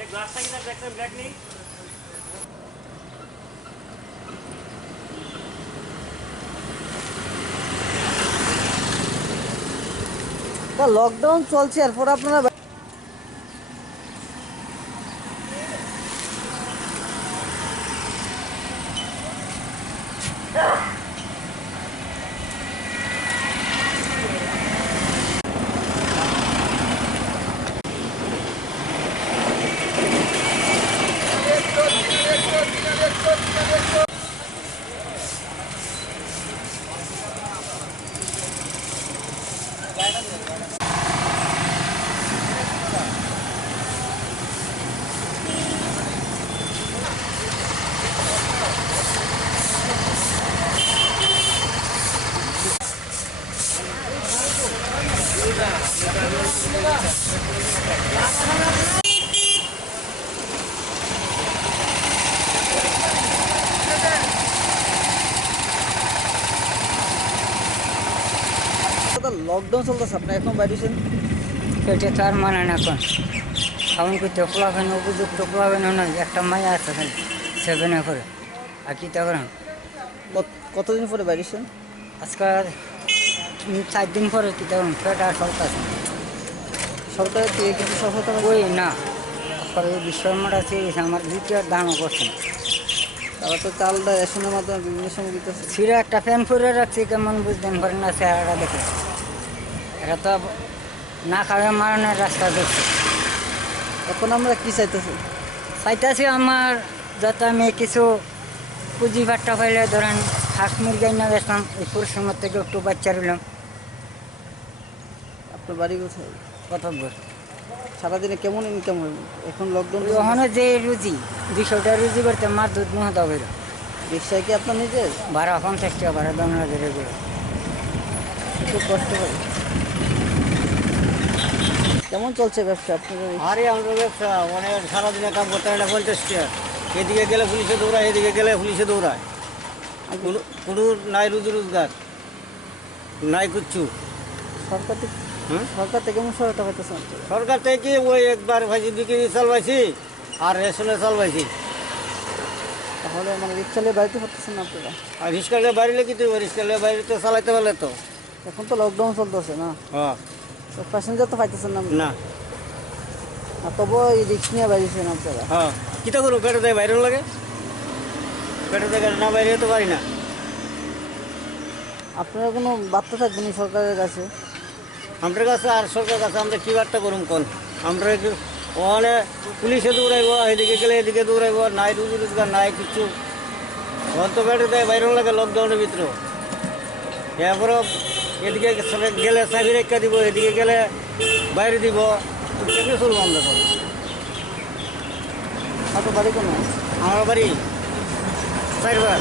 एक ग्लास था किधर देखते हैं ब्लैक नहीं লকডাউন চলছে এরপর আপনারা লকডাউন চলতেছে আপনি এখন বাইরেছেন এটা তো আর মানে না এখন খাওয়ান করতে পোলাবেন উপযুক্ত পোলাবেন না একটা মায়া আছে খালি সেভেনে করে আর কি তা করেন কতদিন পরে বাইরেছেন আজকাল 4 দিন পরে কি তখন পেট আর সরকার সরকারের থেকে কিছু সহায়তা ওই না পরে বিশ্বকর্মাটা চেয়েছে আমার দ্বিতীয় দামও করছে না। তারা তো চালটা রেশনের মাধ্যমে বিভিন্ন সময় দিতেছে ছিঁড়ে একটা ফ্যান করে রাখছি কেমন বুঝতেন পারেন না চেহারাটা দেখে এটা তো না খাওয়া মারানোর রাস্তা দেখছে এখন আমরা কি চাইতেছি চাইতেছি আমার যাতে আমি কিছু পুঁজি ভাট্টা পাইলে ধরেন হাঁস মুরগাই না গেছিলাম এই পরিশ্রমের থেকে একটু বাচ্চা রইলাম আপনার বাড়ি কোথায় কত বল সারাদিনে কেমন ইনকাম হয় এখন লকডাউন ওখানে যে রুজি 200 টাকা রুজি করতে মার দুধ মহত হবে রিক্সায় কি আপনার নিজের ভাড়া 50 টাকা ভাড়া দাম লাগে রেগুলো খুব কষ্ট হয় কেমন চলছে ব্যবসা আপনাদের আরে আমাদের ব্যবসা মানে সারাদিনে কাম করতে হয় না 50 টাকা এদিকে গেলে পুলিশে দৌড়ায় এদিকে গেলে পুলিশে দৌড়ায় কোনো নাই রুজি রোজগার নাই কিচ্ছু সরকার থেকে সরকার থেকে কেমন সহায়তা পাইতেছেন সরকার থেকে ওই একবার ভাইছি 2 কেজি চাল পাইছি আর রেশনের চাল পাইছি তাহলে মানে রিক্সা নিয়ে বাড়িতে পারতেছেন না আপনারা আর রিক্সালে বাইরে কি তুই রিক্সালে বাইরে তো চালাইতে পারলে তো এখন তো লকডাউন চলতেছে না হ্যাঁ তো প্যাসেঞ্জার তো পাইতেছেন না না আর তবু এই রিক্স নিয়ে বাইরেছেন আপনারা হ্যাঁ কিতা করবো পেটে দেয় বাইরে লাগে পেটে দেয় না বাইরে তো পারি না আপনারা কোনো বার্তা থাকবেন এই সরকারের কাছে আমাদের কাছে আর সরকার কাছে আমরা কী বার্তা করুন কোন আমরা ওখানে পুলিশে দৌড়াইব এদিকে গেলে এদিকে দৌড়াইব নাই রুজি রোজগার নাই কিছু তো বেড়ে দেয় বাইরে লাগে লকডাউনের ভিতরে এরপরে এদিকে গেলে চাবি রেখা দিব এদিকে গেলে বাইরে দিব কেমনি চলবো আমরা তো আপনার বাড়ি কোনো আমার বাড়ি 4 বার